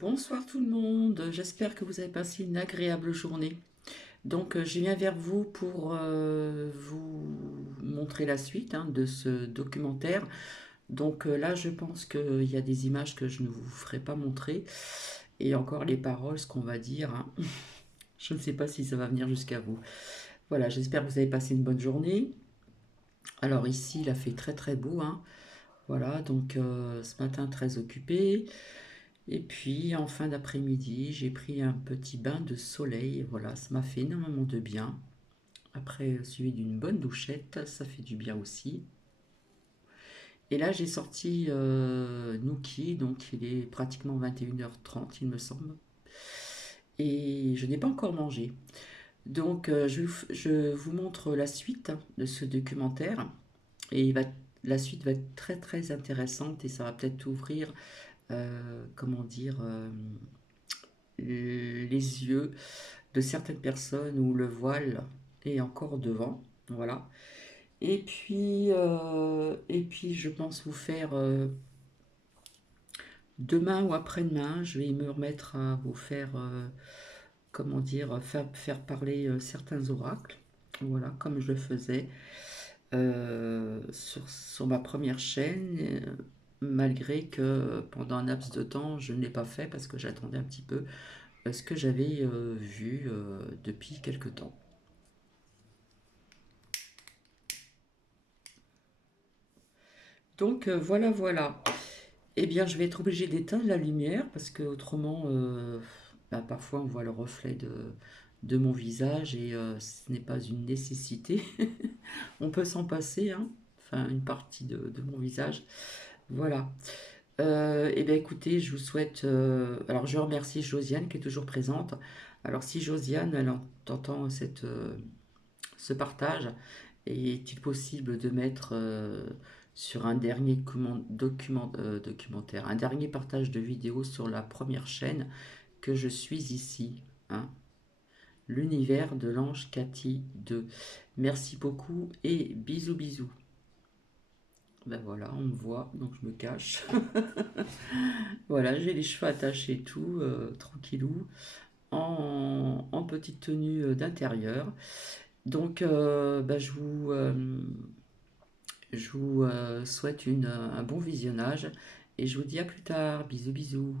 Bonsoir tout le monde, j'espère que vous avez passé une agréable journée. Donc je viens vers vous pour vous montrer la suite de ce documentaire. Donc là je pense qu'il y a des images que je ne vous ferai pas montrer et encore les paroles, ce qu'on va dire, hein. Je ne sais pas si ça va venir jusqu'à vous. Voilà, j'espère que vous avez passé une bonne journée. Alors ici il a fait très très beau, hein. Voilà, donc ce matin très occupé. Et puis en fin d'après-midi, j'ai pris un petit bain de soleil. Voilà, ça m'a fait énormément de bien. Après, suivi d'une bonne douchette, ça fait du bien aussi. Et là, j'ai sorti Nookie, donc il est pratiquement 21h30, il me semble. Et je n'ai pas encore mangé. Donc, je vous montre la suite de ce documentaire. Et la suite va être très très intéressante et ça va peut-être ouvrir, comment dire, les yeux de certaines personnes où le voile est encore devant. Voilà. Et puis je pense vous faire demain ou après-demain, je vais me remettre à vous faire, comment dire, faire parler certains oracles. Voilà, comme je le faisais sur ma première chaîne, malgré que pendant un laps de temps, je ne l'ai pas fait parce que j'attendais un petit peu ce que j'avais vu depuis quelque temps. Donc voilà, voilà. Eh bien, je vais être obligée d'éteindre la lumière parce que autrement, parfois on voit le reflet de mon visage et ce n'est pas une nécessité. On peut s'en passer, hein. Enfin, une partie de mon visage. Voilà. Eh bien, écoutez, je vous souhaite. Alors, je remercie Josiane qui est toujours présente. Alors, si Josiane, elle entend ce partage, est-il possible de mettre sur un dernier documentaire, un dernier partage de vidéo sur la première chaîne que je suis ici, hein, l'univers de l'ange Cathy 2. Merci beaucoup et bisous bisous. Ben voilà, on me voit, donc je me cache. Voilà, j'ai les cheveux attachés et tout, tranquillou, en petite tenue d'intérieur. Donc, je vous souhaite un bon visionnage et je vous dis à plus tard. Bisous, bisous.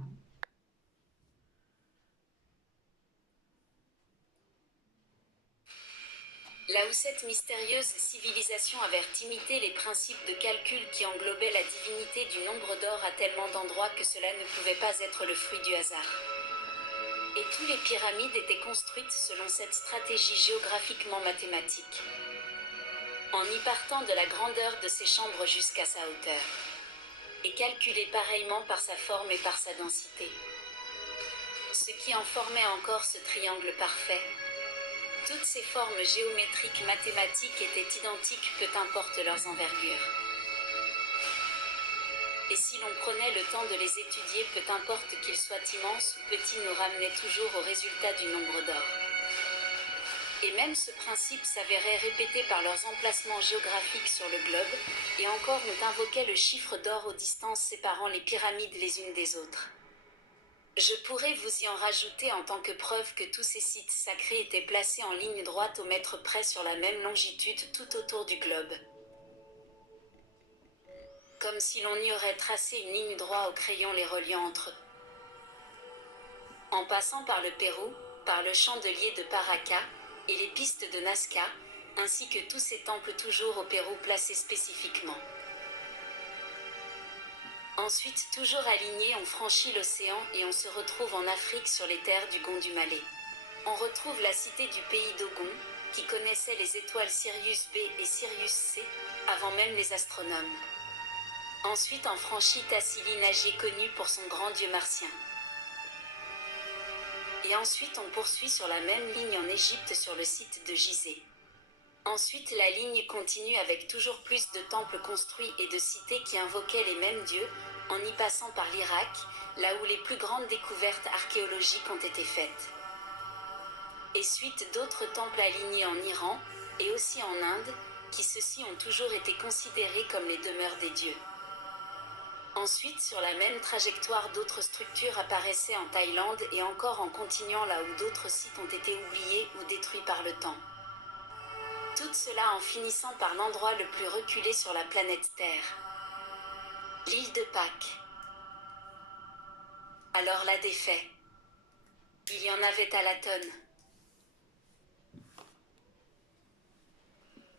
Là où cette mystérieuse civilisation avait imité les principes de calcul qui englobaient la divinité du nombre d'or à tellement d'endroits que cela ne pouvait pas être le fruit du hasard. Et toutes les pyramides étaient construites selon cette stratégie géographiquement mathématique, en y partant de la grandeur de ses chambres jusqu'à sa hauteur, et calculée pareillement par sa forme et par sa densité. Ce qui en formait encore ce triangle parfait. Toutes ces formes géométriques mathématiques étaient identiques, peu importe leurs envergures. Et si l'on prenait le temps de les étudier, peu importe qu'ils soient immenses ou petits, nous ramenait toujours au résultat du nombre d'or. Et même ce principe s'avérait répété par leurs emplacements géographiques sur le globe, et encore nous invoquait le chiffre d'or aux distances séparant les pyramides les unes des autres. Je pourrais vous y en rajouter en tant que preuve que tous ces sites sacrés étaient placés en ligne droite au mètre près sur la même longitude tout autour du globe. Comme si l'on y aurait tracé une ligne droite au crayon les reliant entre eux. En passant par le Pérou, par le chandelier de Paraca et les pistes de Nazca, ainsi que tous ces temples toujours au Pérou placés spécifiquement. Ensuite, toujours alignés, on franchit l'océan et on se retrouve en Afrique sur les terres du Gondu-Malais. On retrouve la cité du pays d'Ogon, qui connaissait les étoiles Sirius B et Sirius C, avant même les astronomes. Ensuite, on franchit Tassili Nagé, connu pour son grand dieu martien. Et ensuite, on poursuit sur la même ligne en Égypte sur le site de Gizeh. Ensuite, la ligne continue avec toujours plus de temples construits et de cités qui invoquaient les mêmes dieux, en y passant par l'Irak, là où les plus grandes découvertes archéologiques ont été faites. Et suite d'autres temples alignés en Iran, et aussi en Inde, qui ceux-ci ont toujours été considérés comme les demeures des dieux. Ensuite, sur la même trajectoire, d'autres structures apparaissaient en Thaïlande et encore en continuant là où d'autres sites ont été oubliés ou détruits par le temps. Tout cela en finissant par l'endroit le plus reculé sur la planète Terre. L'île de Pâques. Alors là, des faits. Il y en avait à la tonne.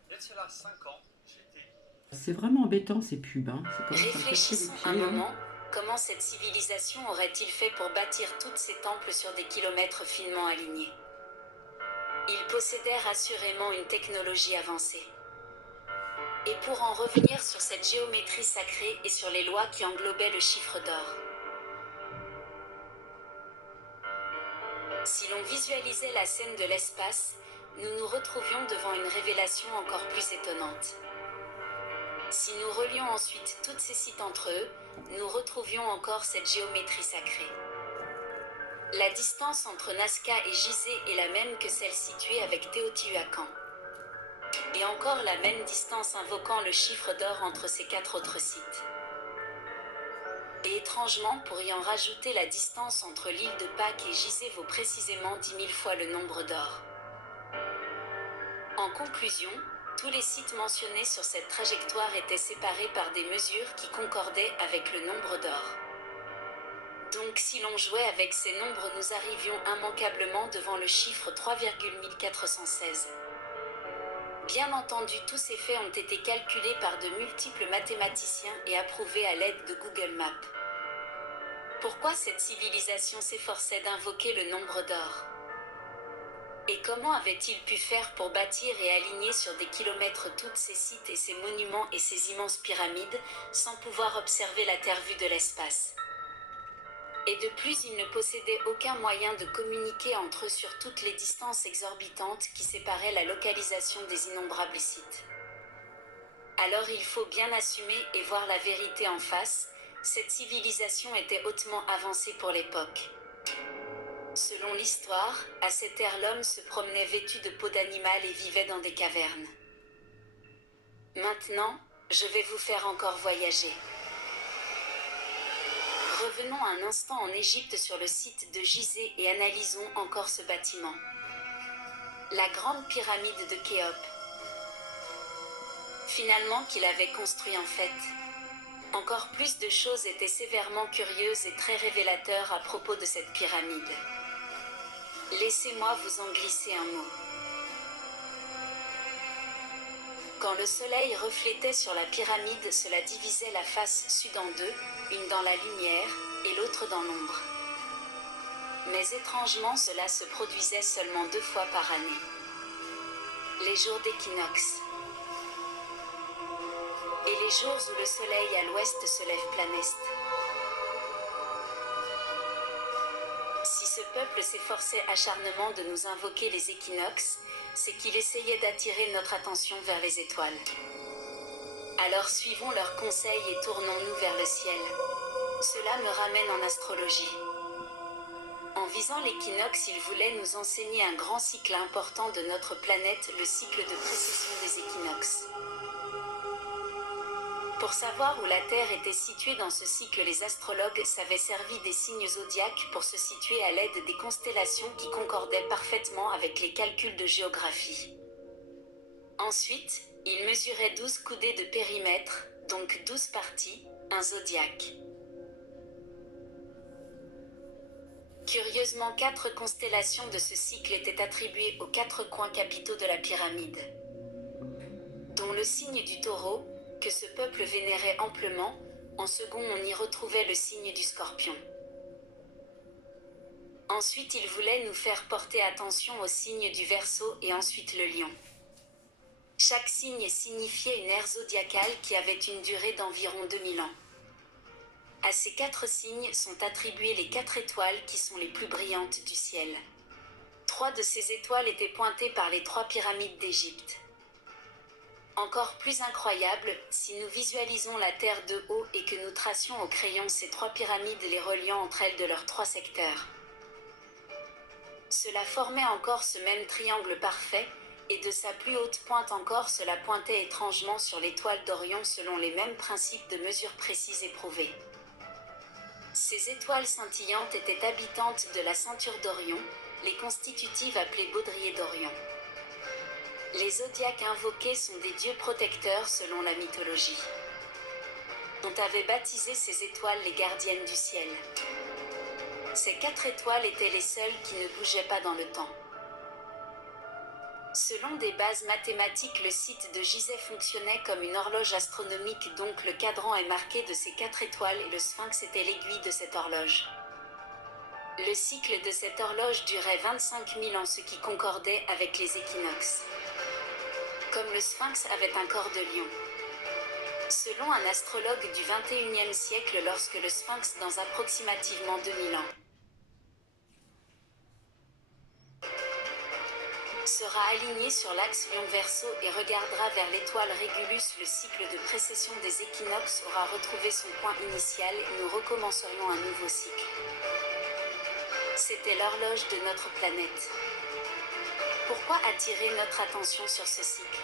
Il y a de cela 5 ans, j'étais... C'est vraiment embêtant ces pubs, hein. Ça commence à me casser les Réfléchissons pieds, un là. moment, comment cette civilisation aurait-il fait pour bâtir tous ces temples sur des kilomètres finement alignés? Ils possédèrent assurément une technologie avancée. Et pour en revenir sur cette géométrie sacrée et sur les lois qui englobaient le chiffre d'or. Si l'on visualisait la scène de l'espace, nous nous retrouvions devant une révélation encore plus étonnante. Si nous relions ensuite tous ces sites entre eux, nous retrouvions encore cette géométrie sacrée. La distance entre Nazca et Gizeh est la même que celle située avec Teotihuacan. Et encore la même distance invoquant le chiffre d'or entre ces 4 autres sites. Et étrangement, pour y en rajouter, la distance entre l'île de Pâques et Gizeh vaut précisément 10 000 fois le nombre d'or. En conclusion, tous les sites mentionnés sur cette trajectoire étaient séparés par des mesures qui concordaient avec le nombre d'or. Donc si l'on jouait avec ces nombres, nous arrivions immanquablement devant le chiffre 3,1416. Bien entendu, tous ces faits ont été calculés par de multiples mathématiciens et approuvés à l'aide de Google Maps. Pourquoi cette civilisation s'efforçait d'invoquer le nombre d'or? Et comment avait-il pu faire pour bâtir et aligner sur des kilomètres tous ces sites et ces monuments et ces immenses pyramides, sans pouvoir observer la Terre vue de l'espace? Et de plus, ils ne possédaient aucun moyen de communiquer entre eux sur toutes les distances exorbitantes qui séparaient la localisation des innombrables sites. Alors il faut bien assumer et voir la vérité en face, cette civilisation était hautement avancée pour l'époque. Selon l'histoire, à cette ère l'homme se promenait vêtu de peau d'animal et vivait dans des cavernes. Maintenant, je vais vous faire encore voyager. Revenons un instant en Égypte sur le site de Gizeh et analysons encore ce bâtiment. La grande pyramide de Khéops. Finalement qu'il avait construit en fait. Encore plus de choses étaient sévèrement curieuses et très révélateurs à propos de cette pyramide. Laissez-moi vous en glisser un mot. Quand le soleil reflétait sur la pyramide, cela divisait la face sud en deux, une dans la lumière et l'autre dans l'ombre. Mais étrangement, cela se produisait seulement 2 fois par année. Les jours d'équinoxe. Et les jours où le soleil à l'ouest se lève plein est. Si ce peuple s'efforçait acharnement de nous invoquer les équinoxes, c'est qu'il essayait d'attirer notre attention vers les étoiles. Alors suivons leurs conseils et tournons-nous vers le ciel. Cela me ramène en astrologie. En visant l'équinoxe, il voulait nous enseigner un grand cycle important de notre planète, le cycle de précession des équinoxes. Pour savoir où la Terre était située dans ce cycle, les astrologues s'avaient servi des signes zodiaques pour se situer à l'aide des constellations qui concordaient parfaitement avec les calculs de géographie. Ensuite, ils mesuraient 12 coudées de périmètre, donc 12 parties, un zodiaque. Curieusement, 4 constellations de ce cycle étaient attribuées aux 4 coins capitaux de la pyramide, dont le signe du taureau, que ce peuple vénérait amplement. En second, on y retrouvait le signe du scorpion. Ensuite, il voulait nous faire porter attention au signe du Verseau et ensuite le lion. Chaque signe signifiait une ère zodiacale qui avait une durée d'environ 2000 ans. À ces 4 signes sont attribuées les 4 étoiles qui sont les plus brillantes du ciel. 3 de ces étoiles étaient pointées par les 3 pyramides d'Égypte. Encore plus incroyable, si nous visualisons la Terre de haut et que nous tracions au crayon ces 3 pyramides les reliant entre elles de leurs 3 secteurs. Cela formait encore ce même triangle parfait, Et de sa plus haute pointe encore, cela pointait étrangement sur l'étoile d'Orion selon les mêmes principes de mesure précises éprouvés. Ces étoiles scintillantes étaient habitantes de la ceinture d'Orion, les constitutives appelées baudriers d'Orion. Les zodiaques invoqués sont des dieux protecteurs selon la mythologie. On avait baptisé ces étoiles les gardiennes du ciel. Ces 4 étoiles étaient les seules qui ne bougeaient pas dans le temps. Selon des bases mathématiques, le site de Gizeh fonctionnait comme une horloge astronomique, donc le cadran est marqué de ces 4 étoiles et le sphinx était l'aiguille de cette horloge. Le cycle de cette horloge durait 25 000 ans, ce qui concordait avec les équinoxes. Comme le sphinx avait un corps de lion. Selon un astrologue du XXIe siècle, lorsque le sphinx, dans approximativement 2000 ans, sera aligné sur l'axe Lion-Verseau et regardera vers l'étoile Régulus, le cycle de précession des équinoxes aura retrouvé son point initial et nous recommencerions un nouveau cycle. C'était l'horloge de notre planète. Pourquoi attirer notre attention sur ce cycle ?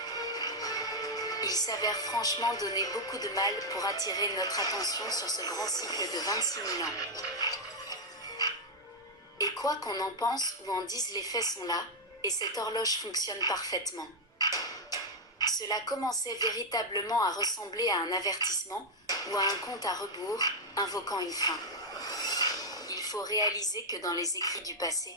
Il s'avère franchement donner beaucoup de mal pour attirer notre attention sur ce grand cycle de 26 000 ans. Et quoi qu'on en pense ou en dise, les faits sont là, et cette horloge fonctionne parfaitement. Cela commençait véritablement à ressembler à un avertissement ou à un compte à rebours, invoquant une fin. Il faut réaliser que dans les écrits du passé,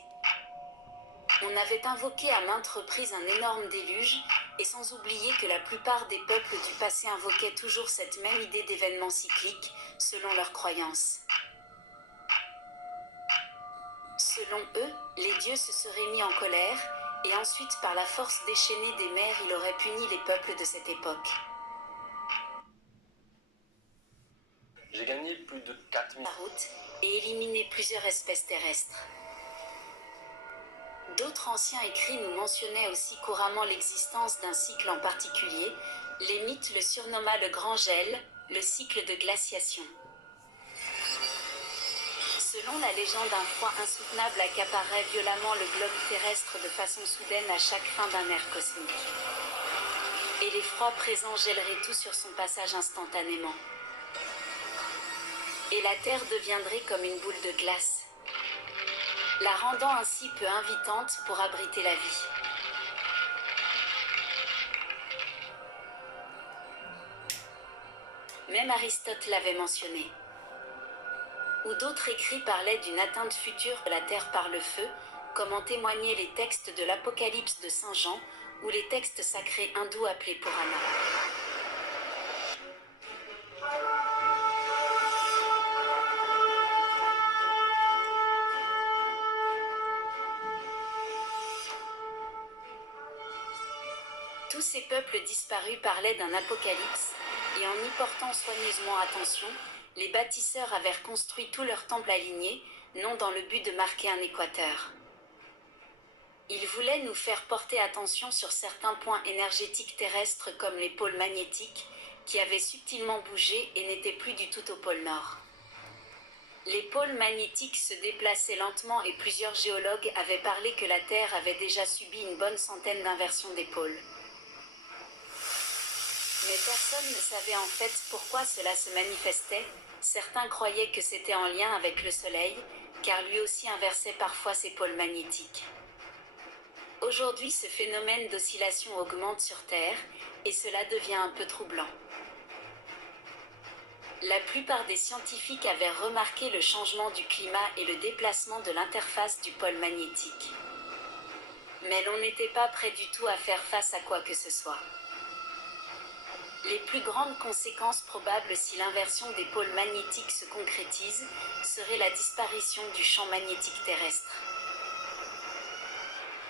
on avait invoqué à maintes reprises un énorme déluge, et sans oublier que la plupart des peuples du passé invoquaient toujours cette même idée d'événements cycliques, selon leurs croyances. Selon eux, les dieux se seraient mis en colère, et ensuite par la force déchaînée des mers, il aurait puni les peuples de cette époque. J'ai gagné plus de 4000. La route, et éliminé plusieurs espèces terrestres. D'autres anciens écrits nous mentionnaient aussi couramment l'existence d'un cycle en particulier. Les mythes le surnomma le grand gel, le cycle de glaciation. Selon la légende, un froid insoutenable accaparerait violemment le globe terrestre de façon soudaine à chaque fin d'un ère cosmique. Et les froids présents gèleraient tout sur son passage instantanément. Et la Terre deviendrait comme une boule de glace, la rendant ainsi peu invitante pour abriter la vie. Même Aristote l'avait mentionné. Ou d'autres écrits parlaient d'une atteinte future de la terre par le feu, comme en témoignaient les textes de l'Apocalypse de Saint Jean ou les textes sacrés hindous appelés Purana. Tous ces peuples disparus parlaient d'un apocalypse, et en y portant soigneusement attention, les bâtisseurs avaient reconstruit tous leurs temples alignés, non dans le but de marquer un équateur. Ils voulaient nous faire porter attention sur certains points énergétiques terrestres comme les pôles magnétiques, qui avaient subtilement bougé et n'étaient plus du tout au pôle Nord. Les pôles magnétiques se déplaçaient lentement et plusieurs géologues avaient parlé que la Terre avait déjà subi une bonne centaine d'inversions des pôles. Mais personne ne savait en fait pourquoi cela se manifestait. Certains croyaient que c'était en lien avec le Soleil, car lui aussi inversait parfois ses pôles magnétiques. Aujourd'hui, ce phénomène d'oscillation augmente sur Terre, et cela devient un peu troublant. La plupart des scientifiques avaient remarqué le changement du climat et le déplacement de l'interface du pôle magnétique. Mais l'on n'était pas prêt du tout à faire face à quoi que ce soit. Les plus grandes conséquences probables si l'inversion des pôles magnétiques se concrétise serait la disparition du champ magnétique terrestre.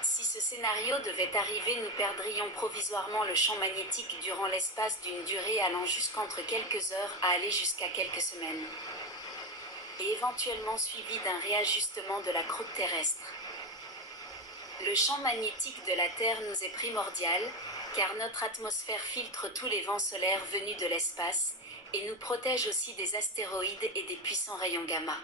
Si ce scénario devait arriver, nous perdrions provisoirement le champ magnétique durant l'espace d'une durée allant jusqu'entre quelques heures à aller jusqu'à quelques semaines, et éventuellement suivi d'un réajustement de la croûte terrestre. Le champ magnétique de la Terre nous est primordial, car notre atmosphère filtre tous les vents solaires venus de l'espace, et nous protège aussi des astéroïdes et des puissants rayons gamma.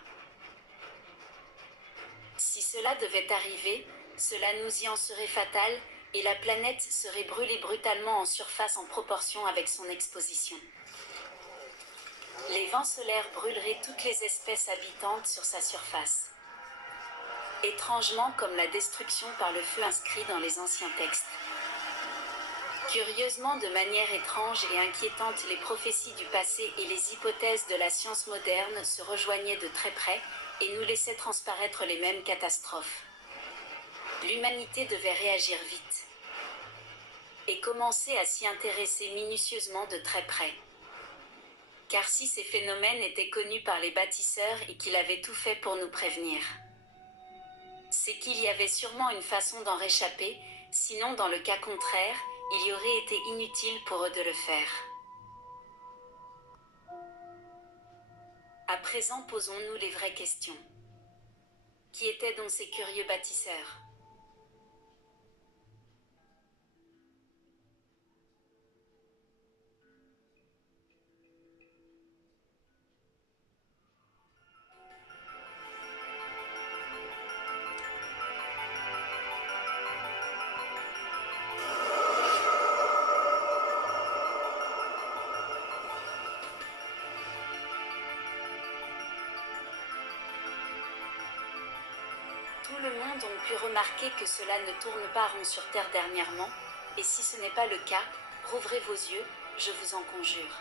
Si cela devait arriver, cela nous y en serait fatal, et la planète serait brûlée brutalement en surface en proportion avec son exposition. Les vents solaires brûleraient toutes les espèces habitantes sur sa surface. Étrangement comme la destruction par le feu inscrit dans les anciens textes. Curieusement, de manière étrange et inquiétante, les prophéties du passé et les hypothèses de la science moderne se rejoignaient de très près et nous laissaient transparaître les mêmes catastrophes. L'humanité devait réagir vite et commencer à s'y intéresser minutieusement de très près. Car si ces phénomènes étaient connus par les bâtisseurs et qu'il avait tout fait pour nous prévenir, c'est qu'il y avait sûrement une façon d'en réchapper, sinon dans le cas contraire, il y aurait été inutile pour eux de le faire. À présent, posons-nous les vraies questions. Qui étaient donc ces curieux bâtisseurs ? Tout le monde a pu remarquer que cela ne tourne pas rond sur Terre dernièrement, et si ce n'est pas le cas, rouvrez vos yeux, je vous en conjure.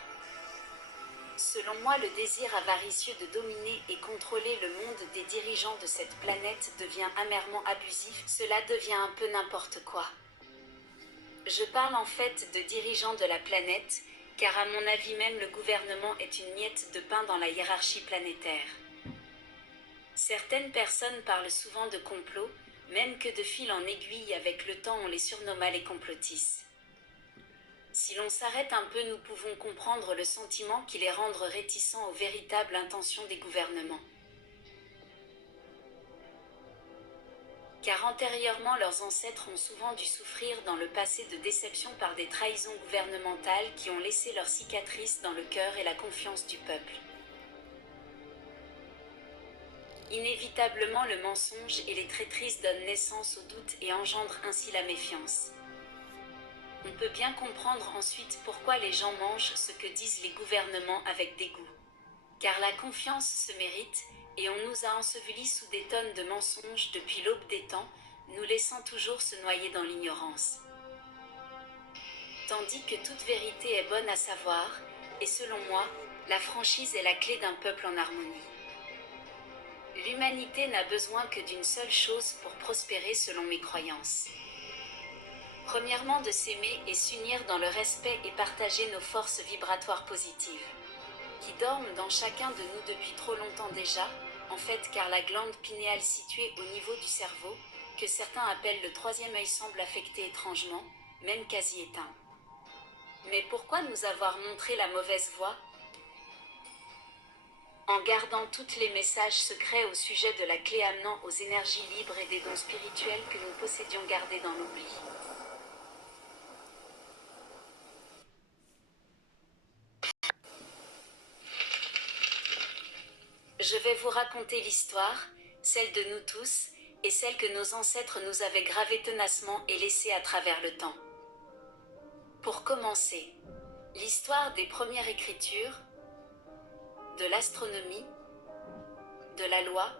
Selon moi, le désir avaricieux de dominer et contrôler le monde des dirigeants de cette planète devient amèrement abusif, cela devient un peu n'importe quoi. Je parle en fait de dirigeants de la planète, car à mon avis même le gouvernement est une miette de pain dans la hiérarchie planétaire. Certaines personnes parlent souvent de complot, même que de fil en aiguille avec le temps on les surnomma les complotistes. Si l'on s'arrête un peu, nous pouvons comprendre le sentiment qui les rend réticents aux véritables intentions des gouvernements. Car antérieurement, leurs ancêtres ont souvent dû souffrir dans le passé de déceptions par des trahisons gouvernementales qui ont laissé leurs cicatrices dans le cœur et la confiance du peuple. Inévitablement, le mensonge et les traîtrises donnent naissance au doute et engendrent ainsi la méfiance. On peut bien comprendre ensuite pourquoi les gens mangent ce que disent les gouvernements avec dégoût. Car la confiance se mérite, et on nous a ensevelis sous des tonnes de mensonges depuis l'aube des temps, nous laissant toujours se noyer dans l'ignorance. Tandis que toute vérité est bonne à savoir, et selon moi, la franchise est la clé d'un peuple en harmonie. L'humanité n'a besoin que d'une seule chose pour prospérer selon mes croyances. Premièrement, de s'aimer et s'unir dans le respect et partager nos forces vibratoires positives, qui dorment dans chacun de nous depuis trop longtemps déjà, en fait car la glande pinéale située au niveau du cerveau, que certains appellent le troisième œil, semble affecté étrangement, même quasi éteint. Mais pourquoi nous avoir montré la mauvaise voie ? En gardant tous les messages secrets au sujet de la clé amenant aux énergies libres et des dons spirituels que nous possédions gardés dans l'oubli. Je vais vous raconter l'histoire, celle de nous tous, et celle que nos ancêtres nous avaient gravée tenacement et laissée à travers le temps. Pour commencer, l'histoire des premières écritures, de l'astronomie, de la loi,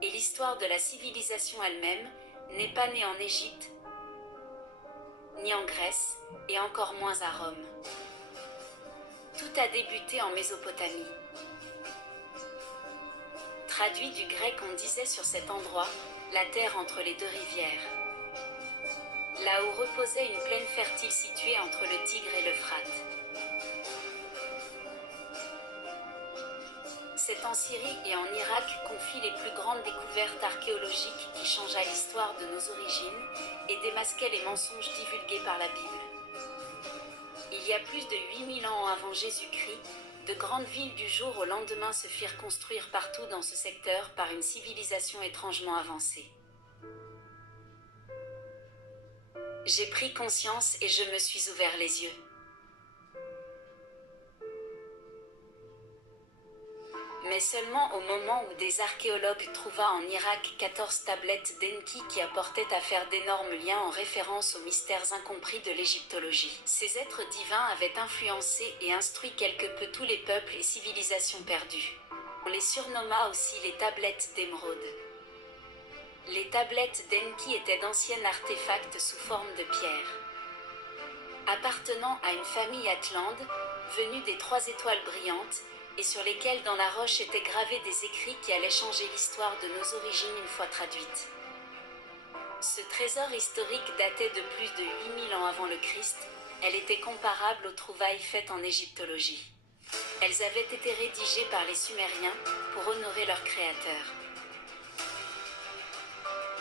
et l'histoire de la civilisation elle-même, n'est pas née en Égypte, ni en Grèce, et encore moins à Rome. Tout a débuté en Mésopotamie. Traduit du grec, on disait sur cet endroit, la terre entre les deux rivières. Là où reposait une plaine fertile située entre le Tigre et l'Euphrate. C'est en Syrie et en Irak qu'on fit les plus grandes découvertes archéologiques qui changea l'histoire de nos origines et démasquaient les mensonges divulgués par la Bible. Il y a plus de 8000 ans avant Jésus-Christ, de grandes villes du jour au lendemain se firent construire partout dans ce secteur par une civilisation étrangement avancée. J'ai pris conscience et je me suis ouvert les yeux. Mais seulement au moment où des archéologues trouva en Irak 14 tablettes d'Enki qui apportaient à faire d'énormes liens en référence aux mystères incompris de l'égyptologie. Ces êtres divins avaient influencé et instruit quelque peu tous les peuples et civilisations perdues. On les surnomma aussi les tablettes d'émeraude. Les tablettes d'Enki étaient d'anciens artefacts sous forme de pierre. Appartenant à une famille atlante, venue des 3 étoiles brillantes, et sur lesquels dans la roche étaient gravés des écrits qui allaient changer l'histoire de nos origines une fois traduite. Ce trésor historique datait de plus de 8000 ans avant le Christ. Elle était comparable aux trouvailles faites en égyptologie. Elles avaient été rédigées par les Sumériens pour honorer leur créateur.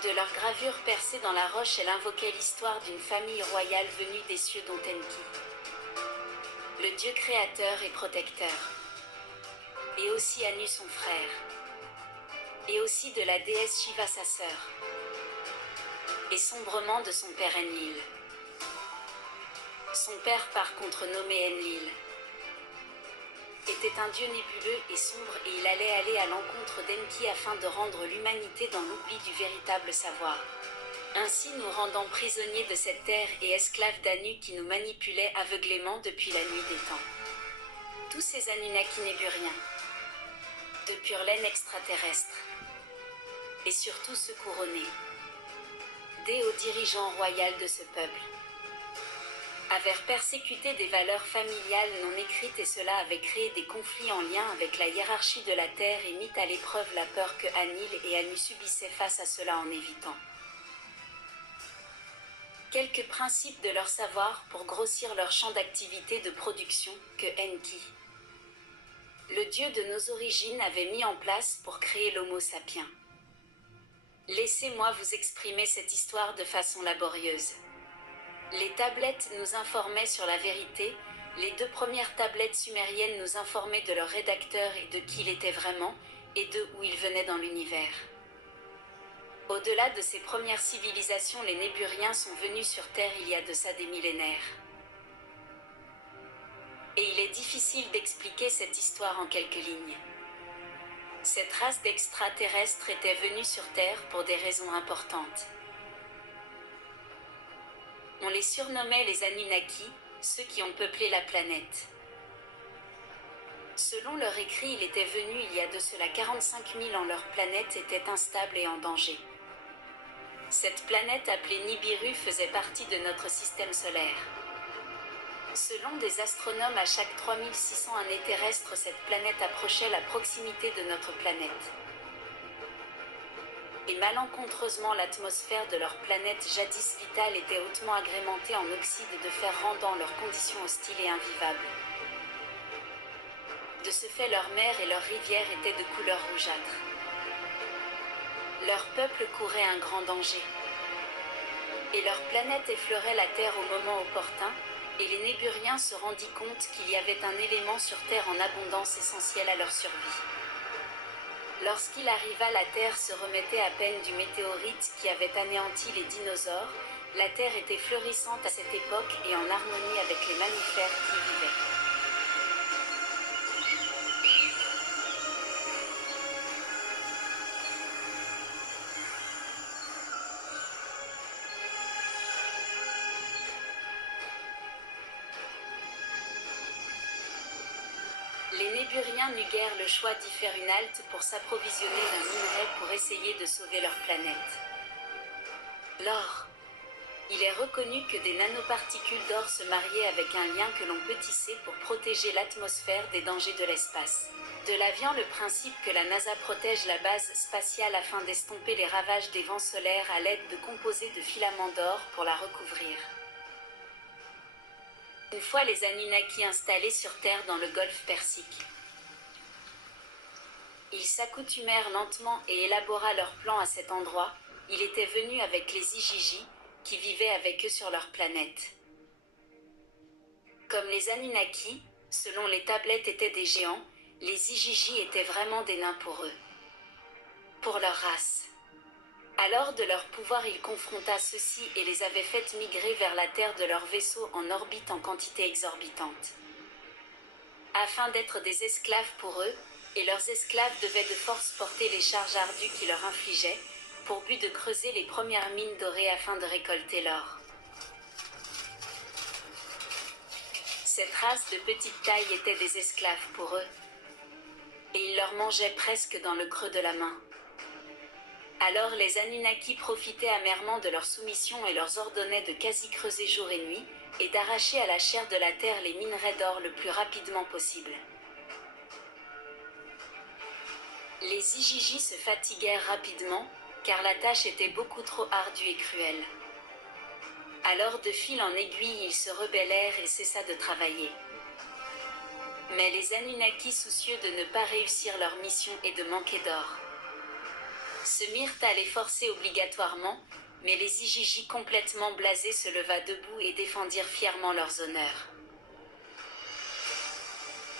De leurs gravures percées dans la roche, elle invoquait l'histoire d'une famille royale venue des cieux dont Enki, le dieu créateur et protecteur, et aussi Anu son frère, et aussi de la déesse Shiva sa sœur, et sombrement de son père Enlil. Son père par contre nommé Enlil était un dieu nébuleux et sombre et il allait aller à l'encontre d'Enki afin de rendre l'humanité dans l'oubli du véritable savoir. Ainsi nous rendant prisonniers de cette terre et esclaves d'Anu qui nous manipulait aveuglément depuis la nuit des temps. Tous ces Anunnaki néburiens, de pure laine extraterrestre, et surtout ceux couronnés, des hauts dirigeants royaux de ce peuple, avaient persécuté des valeurs familiales non écrites et cela avait créé des conflits en lien avec la hiérarchie de la Terre et mis à l'épreuve la peur que Anil et Anu subissaient face à cela en évitant quelques principes de leur savoir pour grossir leur champ d'activité de production que Enki, le dieu de nos origines, avait mis en place pour créer l'Homo sapiens. Laissez-moi vous exprimer cette histoire de façon laborieuse. Les tablettes nous informaient sur la vérité, les 2 premières tablettes sumériennes nous informaient de leur rédacteur et de qui il était vraiment, et de où il venait dans l'univers. Au-delà de ces premières civilisations, les Néburiens sont venus sur Terre il y a de ça des millénaires. Et il est difficile d'expliquer cette histoire en quelques lignes. Cette race d'extraterrestres était venue sur Terre pour des raisons importantes. On les surnommait les Anunnaki, ceux qui ont peuplé la planète. Selon leur écrit, il était venu il y a de cela 45 000 ans, leur planète était instable et en danger. Cette planète appelée Nibiru faisait partie de notre système solaire. Selon des astronomes, à chaque 3600 années terrestres, cette planète approchait la proximité de notre planète. Et malencontreusement, l'atmosphère de leur planète jadis vitale était hautement agrémentée en oxyde de fer, rendant leurs conditions hostiles et invivables. De ce fait, leurs mers et leurs rivières étaient de couleur rougeâtre. Leur peuple courait un grand danger. Et leur planète effleurait la Terre au moment opportun, et les Néburiens se rendirent compte qu'il y avait un élément sur Terre en abondance essentiel à leur survie. Lorsqu'il arriva, la Terre se remettait à peine du météorite qui avait anéanti les dinosaures. La Terre était florissante à cette époque et en harmonie avec les mammifères qui y vivaient. Les Néburiens n'eurent guère le choix d'y faire une halte pour s'approvisionner d'un minerai pour essayer de sauver leur planète. L'or. Il est reconnu que des nanoparticules d'or se mariaient avec un lien que l'on peut tisser pour protéger l'atmosphère des dangers de l'espace. De là vient le principe que la NASA protège la base spatiale afin d'estomper les ravages des vents solaires à l'aide de composés de filaments d'or pour la recouvrir. Une fois les Anunnaki installés sur Terre dans le golfe Persique, ils s'accoutumèrent lentement et élabora leur plan à cet endroit. Il était venu avec les Igigi, qui vivaient avec eux sur leur planète. Comme les Anunnaki, selon les tablettes, étaient des géants, les Igigi étaient vraiment des nains pour eux, pour leur race. Alors de leur pouvoir, il confronta ceux-ci et les avait fait migrer vers la Terre de leur vaisseau en orbite en quantité exorbitante. Afin d'être des esclaves pour eux, et leurs esclaves devaient de force porter les charges ardues qui leur infligeaient, pour but de creuser les premières mines dorées afin de récolter l'or. Cette race de petite taille était des esclaves pour eux, et ils leur mangeaient presque dans le creux de la main. Alors les Anunnaki profitaient amèrement de leur soumission et leur ordonnaient de quasi creuser jour et nuit, et d'arracher à la chair de la terre les minerais d'or le plus rapidement possible. Les Igigi se fatiguèrent rapidement, car la tâche était beaucoup trop ardue et cruelle. Alors de fil en aiguille ils se rebellèrent et cessa de travailler. Mais les Anunnaki, soucieux de ne pas réussir leur mission et de manquer d'or, se mirent à les forcer obligatoirement, mais les Igigi, complètement blasés, se leva debout et défendirent fièrement leurs honneurs.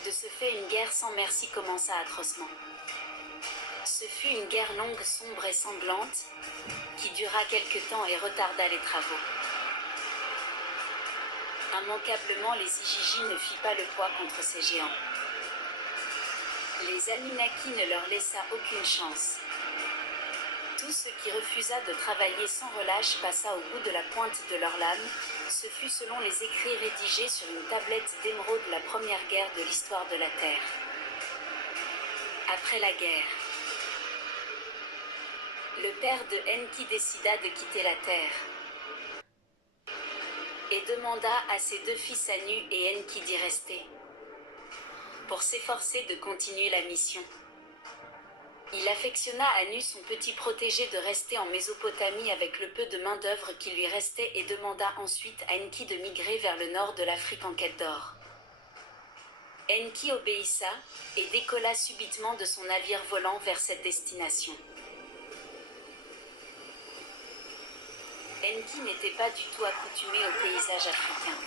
De ce fait, une guerre sans merci commença atrocement. Ce fut une guerre longue, sombre et sanglante, qui dura quelque temps et retarda les travaux. Immanquablement, les Igigi ne firent pas le poids contre ces géants. Les Anunnaki ne leur laissa aucune chance. Tout ce qui refusa de travailler sans relâche passa au bout de la pointe de leur lame. Ce fut selon les écrits rédigés sur une tablette d'émeraude la première guerre de l'histoire de la Terre. Après la guerre, le père de Enki décida de quitter la Terre et demanda à ses deux fils Anu et Enki d'y rester pour s'efforcer de continuer la mission. Il affectionna Anu, son petit protégé, de rester en Mésopotamie avec le peu de main-d'œuvre qui lui restait et demanda ensuite à Enki de migrer vers le nord de l'Afrique en quête d'or. Enki obéissa et décolla subitement de son navire volant vers cette destination. Enki n'était pas du tout accoutumé au paysage africain.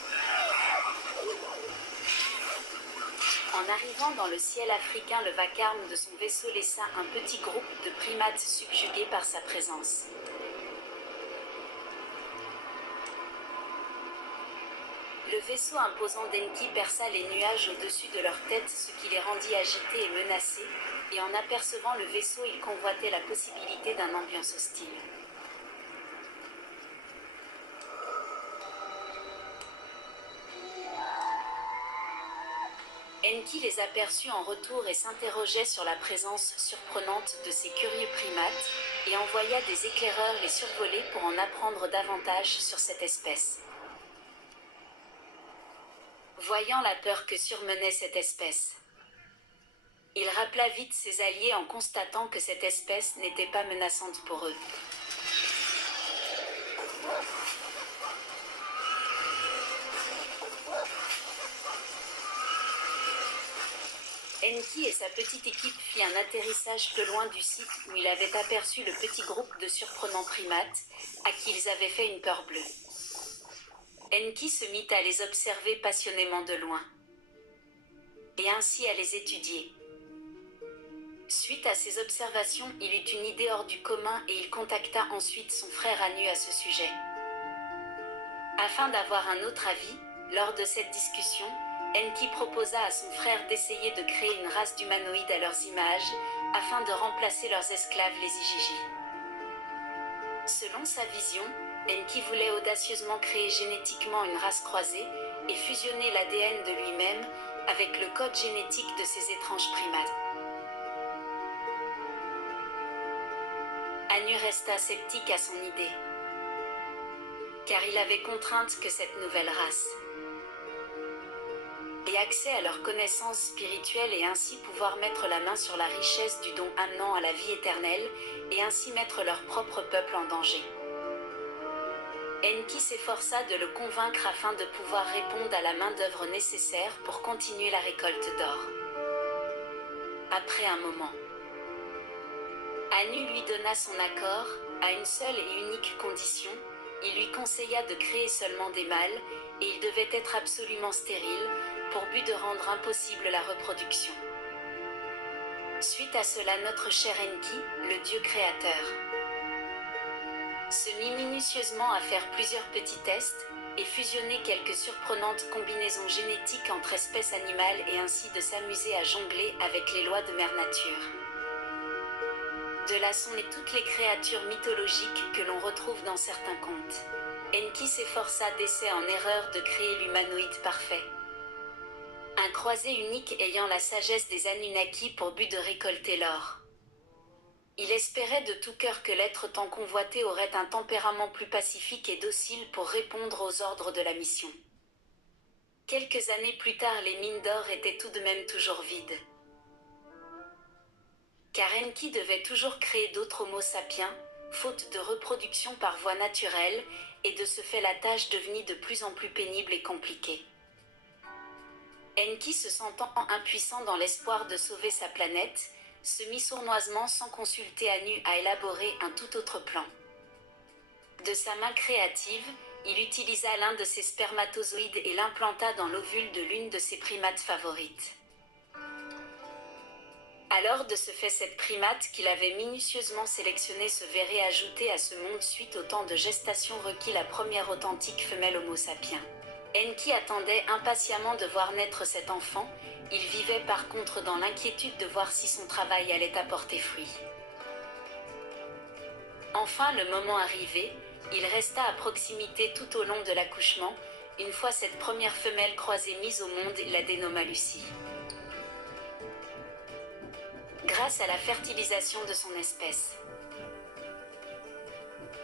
En arrivant dans le ciel africain, le vacarme de son vaisseau laissa un petit groupe de primates subjugués par sa présence. Le vaisseau imposant d'Enki perça les nuages au-dessus de leur tête, ce qui les rendit agités et menacés, et en apercevant le vaisseau, ils convoitaient la possibilité d'une ambiance hostile. Enki les aperçut en retour et s'interrogeait sur la présence surprenante de ces curieux primates, et envoya des éclaireurs les survoler pour en apprendre davantage sur cette espèce. Voyant la peur que surmenait cette espèce, il rappela vite ses alliés en constatant que cette espèce n'était pas menaçante pour eux. Enki et sa petite équipe firent un atterrissage peu loin du site où il avait aperçu le petit groupe de surprenants primates, à qui ils avaient fait une peur bleue. Enki se mit à les observer passionnément de loin, et ainsi à les étudier. Suite à ces observations, il eut une idée hors du commun et il contacta ensuite son frère Anu à ce sujet. Afin d'avoir un autre avis, lors de cette discussion, Enki proposa à son frère d'essayer de créer une race d'humanoïdes à leurs images, afin de remplacer leurs esclaves les Igigi. Selon sa vision, Enki voulait audacieusement créer génétiquement une race croisée et fusionner l'ADN de lui-même avec le code génétique de ces étranges primates. Anu resta sceptique à son idée, car il avait contrainte que cette nouvelle race ait accès à leurs connaissances spirituelles et ainsi pouvoir mettre la main sur la richesse du don amenant à la vie éternelle et ainsi mettre leur propre peuple en danger. Enki s'efforça de le convaincre afin de pouvoir répondre à la main-d'œuvre nécessaire pour continuer la récolte d'or. Après un moment, Anu lui donna son accord, à une seule et unique condition. Il lui conseilla de créer seulement des mâles, et ils devaient être absolument stériles, pour but de rendre impossible la reproduction. Suite à cela, notre cher Enki, le dieu créateur, se mit minutieusement à faire plusieurs petits tests, et fusionner quelques surprenantes combinaisons génétiques entre espèces animales et ainsi de s'amuser à jongler avec les lois de Mère Nature. De là sont nées toutes les créatures mythologiques que l'on retrouve dans certains contes. Enki s'efforça d'essai en erreur de créer l'humanoïde parfait. Un croisé unique ayant la sagesse des Anunnaki pour but de récolter l'or. Il espérait de tout cœur que l'être tant convoité aurait un tempérament plus pacifique et docile pour répondre aux ordres de la mission. Quelques années plus tard, les mines d'or étaient tout de même toujours vides. Car Enki devait toujours créer d'autres Homo sapiens, faute de reproduction par voie naturelle, et de ce fait la tâche devenait de plus en plus pénible et compliquée. Enki, se sentant impuissant dans l'espoir de sauver sa planète, se mit sournoisement sans consulter Anu à élaborer un tout autre plan. De sa main créative, il utilisa l'un de ses spermatozoïdes et l'implanta dans l'ovule de l'une de ses primates favorites. Alors de ce fait cette primate qu'il avait minutieusement sélectionnée se verrait ajoutée à ce monde suite au temps de gestation requis la première authentique femelle Homo sapiens. Enki attendait impatiemment de voir naître cet enfant, il vivait par contre dans l'inquiétude de voir si son travail allait apporter fruit. Enfin le moment arrivé, il resta à proximité tout au long de l'accouchement, une fois cette première femelle croisée mise au monde, il la dénomma Lucie. Grâce à la fertilisation de son espèce.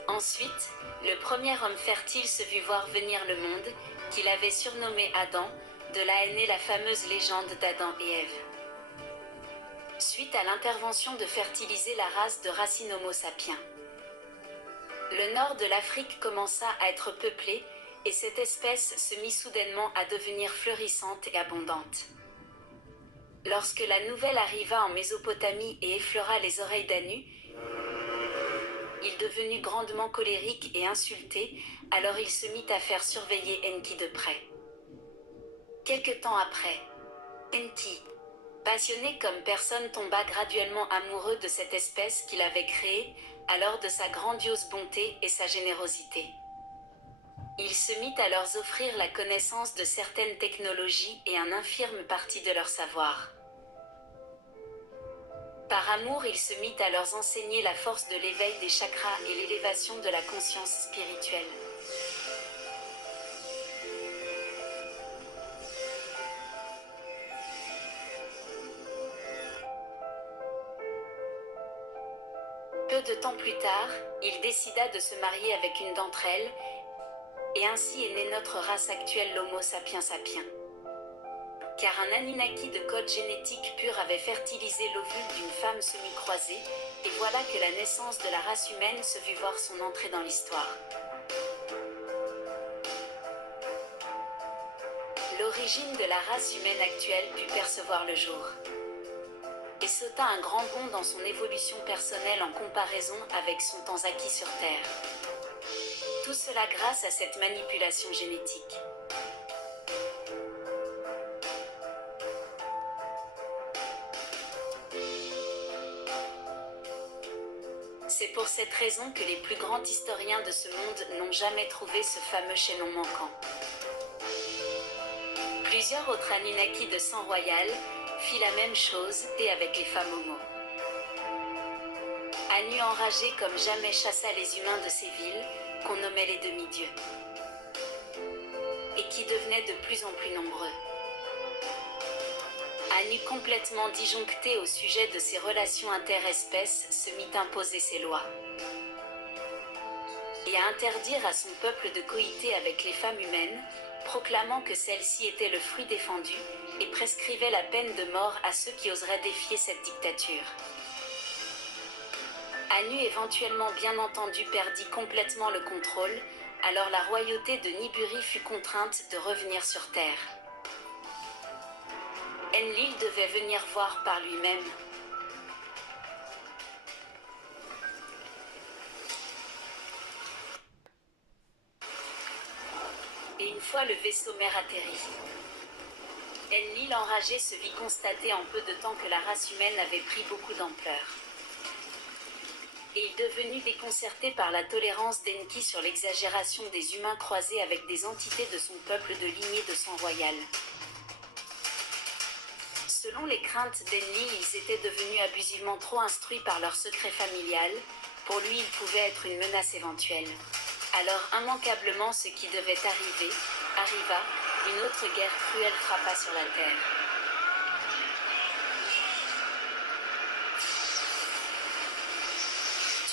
Ensuite, le premier homme fertile se vit voir venir le monde, qu'il avait surnommé Adam, de là est née la fameuse légende d'Adam et Ève. Suite à l'intervention de fertiliser la race de racine Homo sapiens. Le nord de l'Afrique commença à être peuplé, et cette espèce se mit soudainement à devenir fleurissante et abondante. Lorsque la nouvelle arriva en Mésopotamie et effleura les oreilles d'Anu, il devenu grandement colérique et insulté, alors il se mit à faire surveiller Enki de près. Quelque temps après, Enki, passionné comme personne, tomba graduellement amoureux de cette espèce qu'il avait créée, alors de sa grandiose bonté et sa générosité. Il se mit à leur offrir la connaissance de certaines technologies et un infime partie de leur savoir. Par amour, il se mit à leur enseigner la force de l'éveil des chakras et l'élévation de la conscience spirituelle. Peu de temps plus tard, il décida de se marier avec une d'entre elles, et ainsi est née notre race actuelle, l'Homo sapiens sapiens. Car un Anunnaki de code génétique pur avait fertilisé l'ovule d'une femme semi-croisée, et voilà que la naissance de la race humaine se vit voir son entrée dans l'histoire. L'origine de la race humaine actuelle put percevoir le jour. Et sauta un grand bond dans son évolution personnelle en comparaison avec son temps acquis sur Terre. Tout cela grâce à cette manipulation génétique. C'est pour cette raison que les plus grands historiens de ce monde n'ont jamais trouvé ce fameux chaînon manquant. Plusieurs autres Anunnaki de sang royal fit la même chose, et avec les femmes Homo. Anu enragé comme jamais chassa les humains de ces villes, qu'on nommait les demi-dieux, et qui devenaient de plus en plus nombreux. Anu, complètement disjoncté au sujet de ses relations interespèces, se mit à imposer ses lois, et à interdire à son peuple de coïter avec les femmes humaines, proclamant que celle-ci était le fruit défendu, et prescrivait la peine de mort à ceux qui oseraient défier cette dictature. Anu, éventuellement bien entendu, perdit complètement le contrôle, alors la royauté de Nibiru fut contrainte de revenir sur Terre. Enlil devait venir voir par lui-même. Et une fois le vaisseau mère atterri, Enlil enragé se vit constater en peu de temps que la race humaine avait pris beaucoup d'ampleur. et devenu déconcerté par la tolérance d'Enki sur l'exagération des humains croisés avec des entités de son peuple de lignée de sang royal. Selon les craintes d'Enlil, ils étaient devenus abusivement trop instruits par leur secret familial. Pour lui, ils pouvaient être une menace éventuelle. Alors immanquablement, ce qui devait arriva, une autre guerre cruelle frappa sur la terre.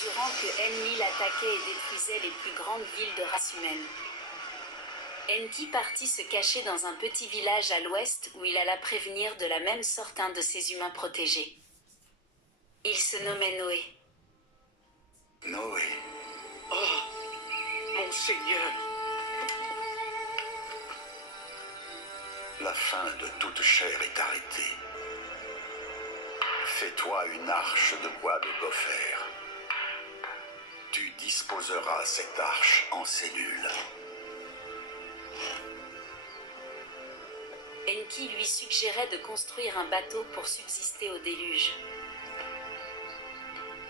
Durant que Enlil attaquait et détruisait les plus grandes villes de race humaine, Enki partit se cacher dans un petit village à l'ouest où il alla prévenir de la même sorte un de ses humains protégés. Il se nommait Noé. Noé. Oh, mon Seigneur! La fin de toute chair est arrêtée. Fais-toi une arche de bois de gopher. Tu disposeras cette arche en cellules. Enki lui suggérait de construire un bateau pour subsister au déluge.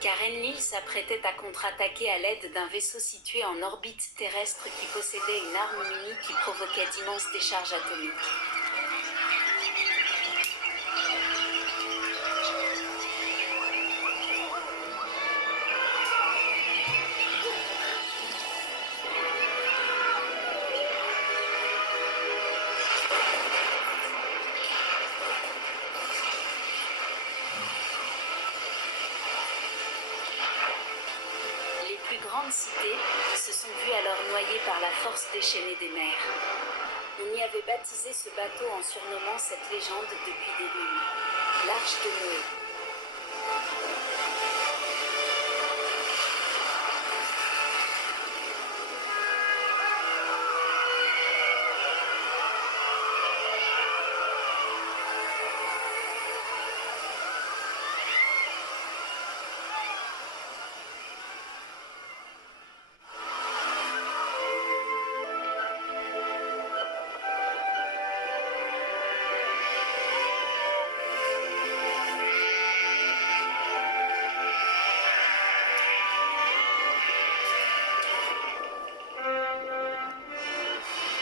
Car Enlil s'apprêtait à contre-attaquer à l'aide d'un vaisseau situé en orbite terrestre qui possédait une arme mini qui provoquait d'immenses décharges atomiques. Les plus grandes cités se sont vues alors noyées par la force déchaînée des mers. On y avait baptisé ce bateau en surnommant cette légende depuis des lunes, l'Arche de Noé.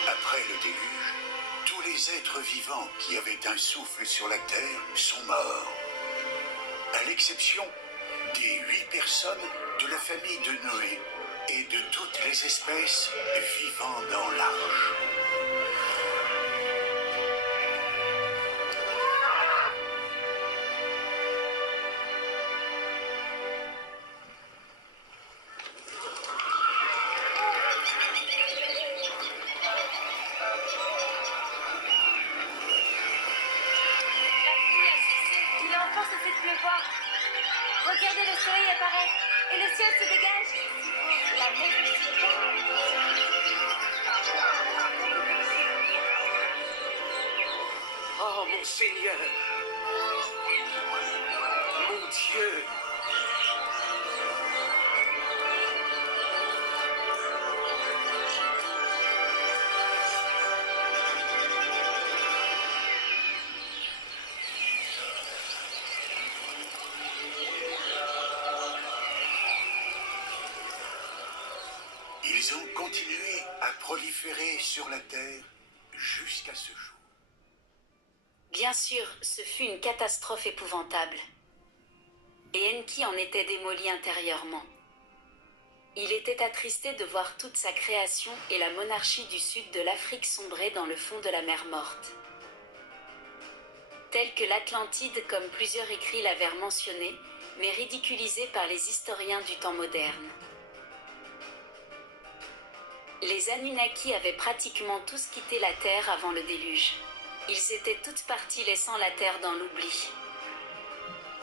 Après le déluge, tous les êtres vivants qui avaient un souffle sur la terre sont morts. À l'exception des 8 personnes de la famille de Noé et de toutes les espèces vivant dans l'arche. Il a encore cessé de pleuvoir. Regardez, le soleil apparaît et le ciel se dégage. La mer est Oh, mon Seigneur! Mon Dieu! Ils ont continué à proliférer sur la terre jusqu'à ce jour. Bien sûr, ce fut une catastrophe épouvantable. Et Enki en était démoli intérieurement. Il était attristé de voir toute sa création et la monarchie du sud de l'Afrique sombrer dans le fond de la mer morte. Telle que l'Atlantide, comme plusieurs écrits l'avaient mentionné, mais ridiculisée par les historiens du temps moderne. Les Anunnaki avaient pratiquement tous quitté la Terre avant le déluge. Ils étaient toutes partis laissant la Terre dans l'oubli.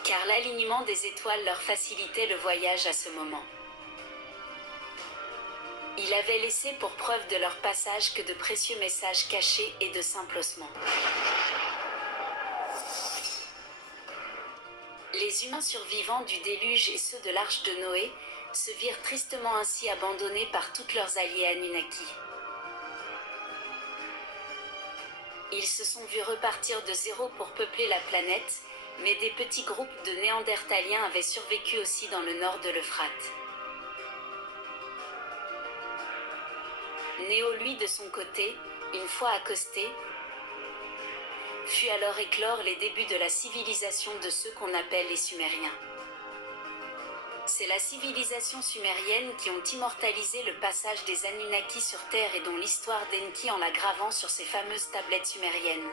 Car l'alignement des étoiles leur facilitait le voyage à ce moment. Ils avaient laissé pour preuve de leur passage que de précieux messages cachés et de simples ossements. Les humains survivants du déluge et ceux de l'arche de Noé se virent tristement ainsi abandonnés par tous leurs alliés Anunnaki. Ils se sont vus repartir de zéro pour peupler la planète, Mais des petits groupes de Néandertaliens avaient survécu aussi dans le nord de l'Euphrate. Néo, lui, de son côté, une fois accosté, fut alors éclore les débuts de la civilisation de ceux qu'on appelle les Sumériens. C'est la civilisation sumérienne qui ont immortalisé le passage des Anunnaki sur Terre et dont l'histoire d'Enki en la gravant sur ces fameuses tablettes sumériennes.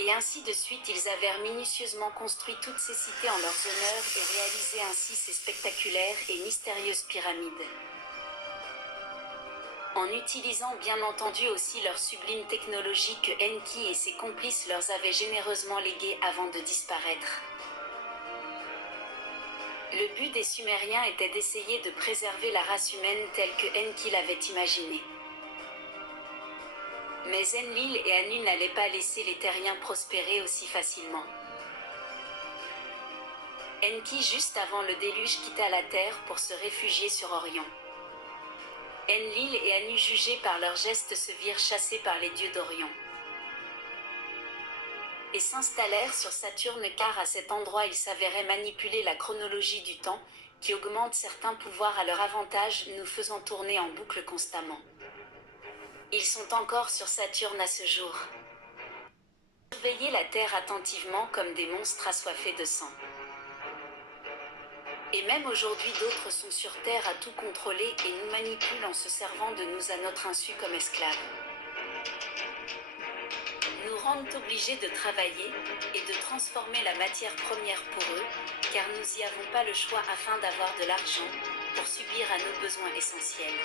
Et ainsi de suite, ils avèrent minutieusement construit toutes ces cités en leurs honneurs et réalisé ainsi ces spectaculaires et mystérieuses pyramides. En utilisant bien entendu aussi leur sublime technologie que Enki et ses complices leur avaient généreusement léguée avant de disparaître. Le but des Sumériens était d'essayer de préserver la race humaine telle que Enki l'avait imaginée. Mais Enlil et Anu n'allaient pas laisser les Terriens prospérer aussi facilement. Enki, juste avant le déluge, quitta la Terre pour se réfugier sur Orion. Enlil et Anu, jugés par leurs gestes, se virent chassés par les dieux d'Orion et s'installèrent sur Saturne, car à cet endroit ils s'avéraient manipuler la chronologie du temps, qui augmente certains pouvoirs à leur avantage, nous faisant tourner en boucle constamment. Ils sont encore sur Saturne à ce jour. Surveillez la Terre attentivement comme des monstres assoiffés de sang. Et même aujourd'hui, d'autres sont sur Terre à tout contrôler et nous manipulent en se servant de nous à notre insu comme esclaves. Nous rendent obligés de travailler et de transformer la matière première pour eux, car nous n'y avons pas le choix afin d'avoir de l'argent pour subir à nos besoins essentiels.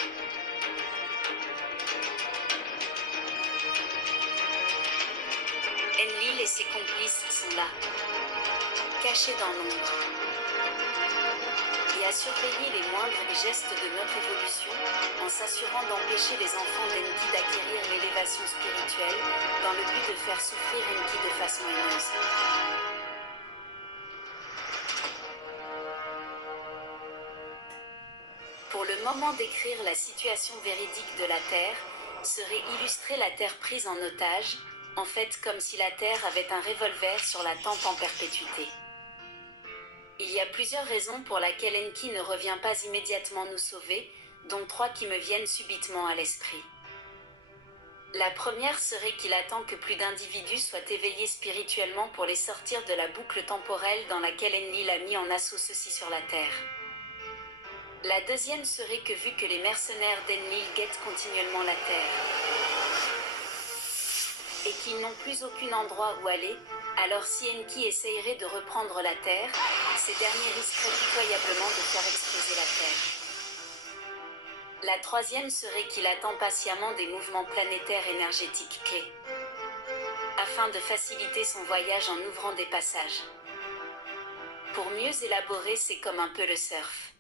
Enlil et ses complices sont là, cachés dans l'ombre, et à surveiller les moindres gestes de notre évolution, en s'assurant d'empêcher les enfants d'Enki d'acquérir l'élévation spirituelle, dans le but de faire souffrir Enki de façon haineuse. Pour le moment, décrire la situation véridique de la Terre serait illustrer la Terre prise en otage, en fait comme si la Terre avait un revolver sur la tempe en perpétuité. Il y a plusieurs raisons pour lesquelles Enki ne revient pas immédiatement nous sauver, dont 3 qui me viennent subitement à l'esprit. La première serait qu'il attend que plus d'individus soient éveillés spirituellement pour les sortir de la boucle temporelle dans laquelle Enlil a mis en assaut ceux-ci sur la Terre. La deuxième serait que vu que les mercenaires d'Enlil guettent continuellement la Terre, et qu'ils n'ont plus aucun endroit où aller, alors si Enki essayerait de reprendre la Terre, ces derniers risqueraient pitoyablement de faire exploser la Terre. La troisième serait qu'il attend patiemment des mouvements planétaires énergétiques clés, afin de faciliter son voyage en ouvrant des passages. Pour mieux élaborer, c'est comme un peu le surf.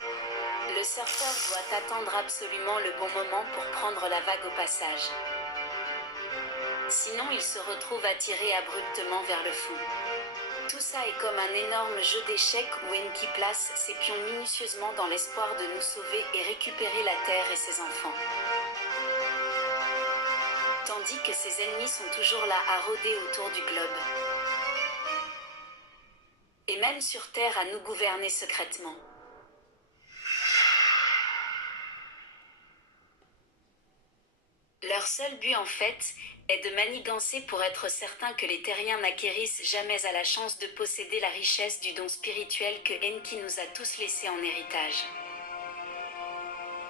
Le surfeur doit attendre absolument le bon moment pour prendre la vague au passage. Sinon, il se retrouve attiré abruptement vers le fond. Tout ça est comme un énorme jeu d'échecs où Enki place ses pions minutieusement dans l'espoir de nous sauver et récupérer la Terre et ses enfants. Tandis que ses ennemis sont toujours là à rôder autour du globe. Et même sur Terre à nous gouverner secrètement. Leur seul but en fait est de manigancer pour être certain que les Terriens n'acquérissent jamais à la chance de posséder la richesse du don spirituel que Enki nous a tous laissé en héritage.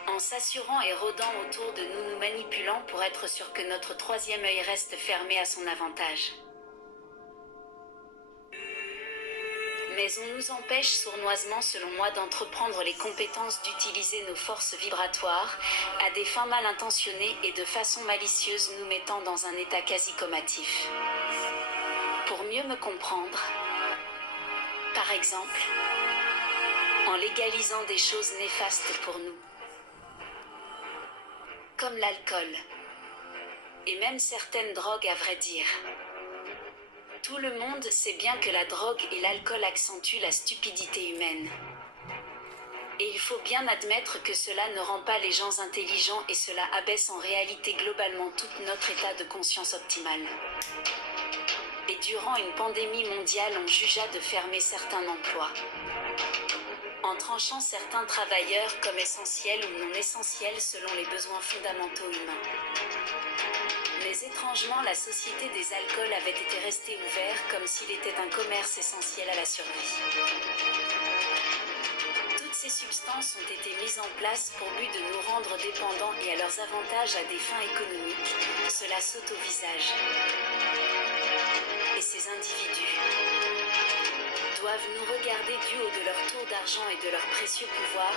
En s'assurant et rôdant autour de nous, nous manipulant pour être sûr que notre troisième œil reste fermé à son avantage. Mais on nous empêche sournoisement, selon moi, d'entreprendre les compétences d'utiliser nos forces vibratoires à des fins mal intentionnées et de façon malicieuse, nous mettant dans un état quasi comatif. Pour mieux me comprendre, par exemple, en légalisant des choses néfastes pour nous, comme l'alcool, et même certaines drogues à vrai dire. Tout le monde sait bien que la drogue et l'alcool accentuent la stupidité humaine. Et il faut bien admettre que cela ne rend pas les gens intelligents et cela abaisse en réalité globalement tout notre état de conscience optimal. et durant une pandémie mondiale on jugea de fermer certains emplois, en tranchant certains travailleurs comme essentiels ou non essentiels selon les besoins fondamentaux humains. Mais étrangement, la société des alcools avait été restée ouverte comme s'il était un commerce essentiel à la survie. Toutes ces substances ont été mises en place pour but de nous rendre dépendants et à leurs avantages à des fins économiques. Cela saute au visage. Et ces individus doivent nous regarder du haut de leur tour d'argent et de leur précieux pouvoir,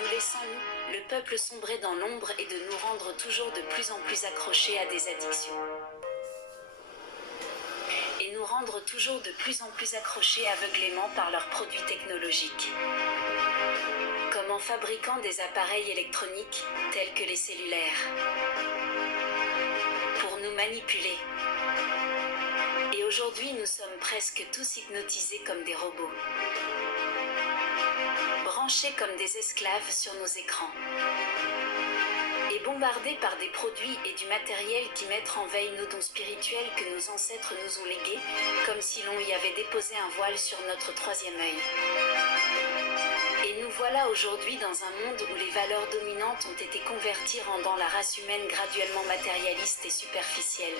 nous laissant, nous, le peuple, sombrer dans l'ombre et de nous rendre toujours de plus en plus accrochés à des addictions. Et nous rendre toujours de plus en plus accrochés aveuglément par leurs produits technologiques. Comme en fabriquant des appareils électroniques, tels que les cellulaires. Pour nous manipuler. Et aujourd'hui, nous sommes presque tous hypnotisés comme des robots. Branchés comme des esclaves sur nos écrans. Et bombardés par des produits et du matériel qui mettent en veille nos dons spirituels que nos ancêtres nous ont légués, comme si l'on y avait déposé un voile sur notre troisième œil. Et nous voilà aujourd'hui dans un monde où les valeurs dominantes ont été converties, rendant la race humaine graduellement matérialiste et superficielle.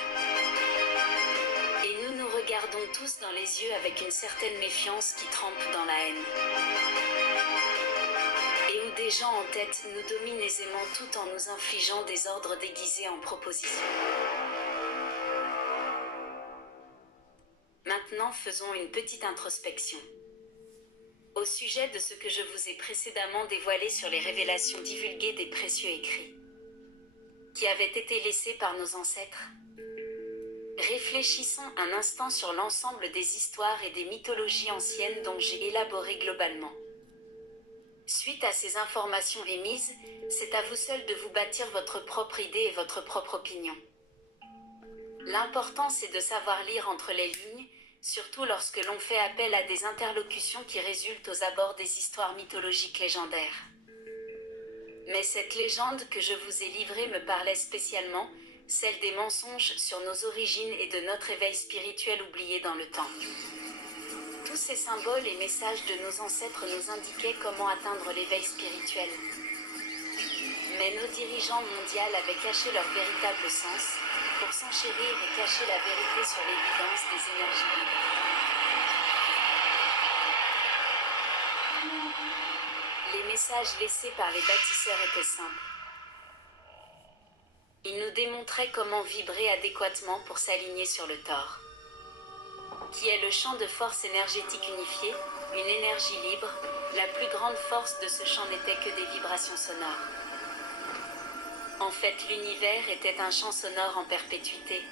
Et nous nous regardons tous dans les yeux avec une certaine méfiance qui trempe dans la haine. Et où des gens en tête nous dominent aisément tout en nous infligeant des ordres déguisés en propositions. Maintenant, faisons une petite introspection. Au sujet de ce que je vous ai précédemment dévoilé sur les révélations divulguées des précieux écrits, qui avaient été laissés par nos ancêtres. Réfléchissons un instant sur l'ensemble des histoires et des mythologies anciennes dont j'ai élaboré globalement. Suite à ces informations émises, c'est à vous seul de vous bâtir votre propre idée et votre propre opinion. L'important, c'est de savoir lire entre les lignes, surtout lorsque l'on fait appel à des interlocutions qui résultent aux abords des histoires mythologiques légendaires. Mais cette légende que je vous ai livrée me parlait spécialement, celle des mensonges sur nos origines et de notre éveil spirituel oublié dans le temps. Tous ces symboles et messages de nos ancêtres nous indiquaient comment atteindre l'éveil spirituel. Mais nos dirigeants mondiaux avaient caché leur véritable sens, pour s'enchérir et cacher la vérité sur l'évidence des énergies libres. Les messages laissés par les bâtisseurs étaient simples. Ils nous démontraient comment vibrer adéquatement pour s'aligner sur le Thor, qui est le champ de force énergétique unifié, une énergie libre. La plus grande force de ce champ n'était que des vibrations sonores. En fait, l'univers était un champ sonore en perpétuité.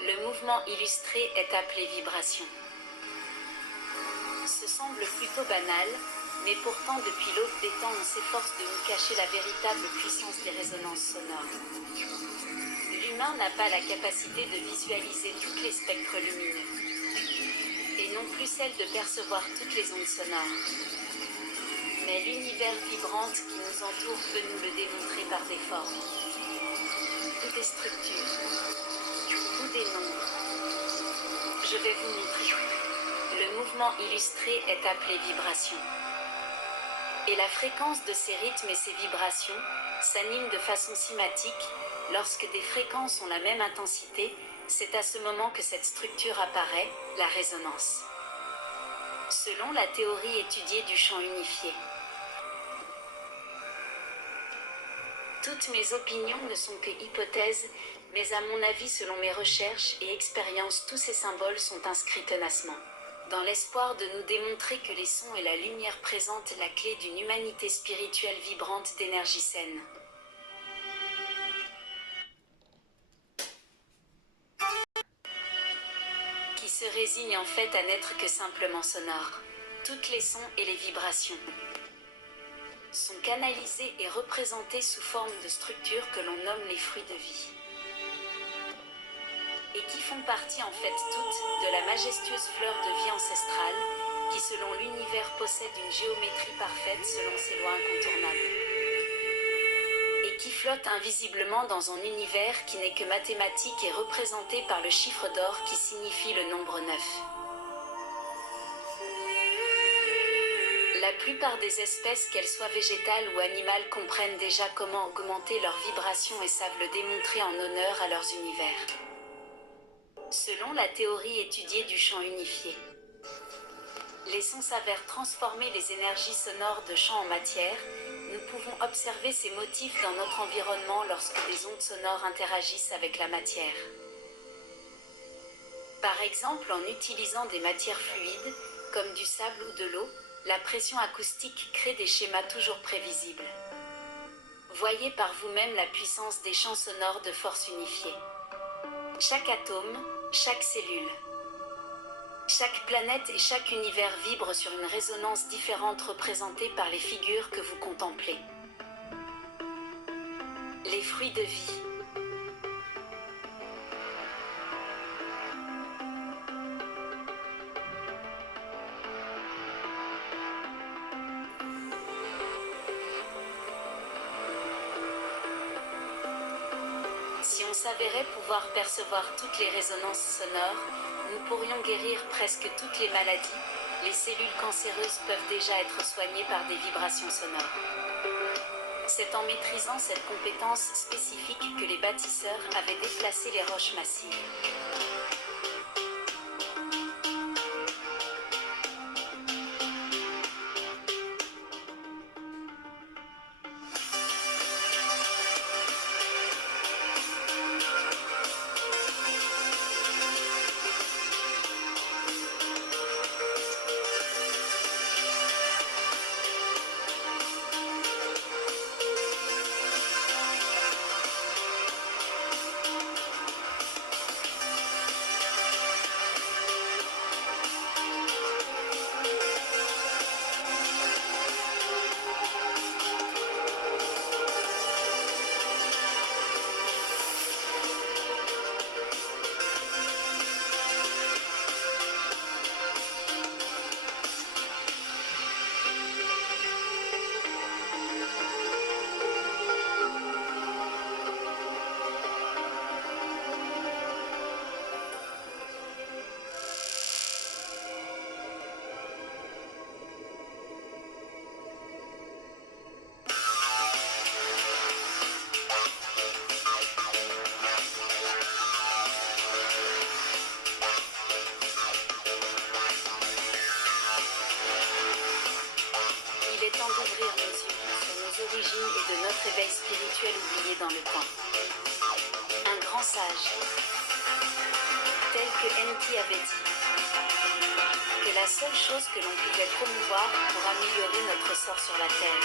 Le mouvement illustré est appelé vibration. Ce semble plutôt banal, mais pourtant depuis l'aube des temps on s'efforce de nous cacher la véritable puissance des résonances sonores. L'humain n'a pas la capacité de visualiser tous les spectres lumineux, et non plus celle de percevoir toutes les ondes sonores. Mais l'univers vibrant qui nous entoure peut nous le démontrer par des formes, ou des structures, ou des nombres. Je vais vous montrer. Le mouvement illustré est appelé vibration. Et la fréquence de ces rythmes et ces vibrations s'anime de façon cymatique. Lorsque des fréquences ont la même intensité, c'est à ce moment que cette structure apparaît, la résonance. Selon la théorie étudiée du champ unifié. Toutes mes opinions ne sont que hypothèses, mais à mon avis, selon mes recherches et expériences, tous ces symboles sont inscrits tenacement, dans l'espoir de nous démontrer que les sons et la lumière présentent la clé d'une humanité spirituelle vibrante d'énergie saine. Qui se résigne en fait à n'être que simplement sonore. Toutes les sons et les vibrations sont canalisés et représentés sous forme de structures que l'on nomme les fruits de vie. Et qui font partie en fait toutes de la majestueuse fleur de vie ancestrale, qui selon l'univers possède une géométrie parfaite selon ses lois incontournables. flotte invisiblement dans un univers qui n'est que mathématique et représenté par le chiffre d'or qui signifie le nombre 9. La plupart des espèces, qu'elles soient végétales ou animales, comprennent déjà comment augmenter leur vibration et savent le démontrer en honneur à leurs univers. Selon la théorie étudiée du champ unifié, les sons s'avèrent transformer les énergies sonores de champs en matière. Nous pouvons observer ces motifs dans notre environnement lorsque des ondes sonores interagissent avec la matière. Par exemple, en utilisant des matières fluides, comme du sable ou de l'eau, la pression acoustique crée des schémas toujours prévisibles. Voyez par vous-même la puissance des champs sonores de force unifiée. Chaque atome, chaque cellule, chaque planète et chaque univers vibre sur une résonance différente représentée par les figures que vous contemplez. Les fruits de vie. Si on s'avérait pouvoir percevoir toutes les résonances sonores, nous pourrions guérir presque toutes les maladies. Les cellules cancéreuses peuvent déjà être soignées par des vibrations sonores. C'est en maîtrisant cette compétence spécifique que les bâtisseurs avaient déplacé les roches massives. D'ouvrir nos yeux sur nos origines et de notre éveil spirituel oublié dans le temps. Un grand sage, tel que Enki avait dit, que la seule chose que l'on pouvait promouvoir pour améliorer notre sort sur la terre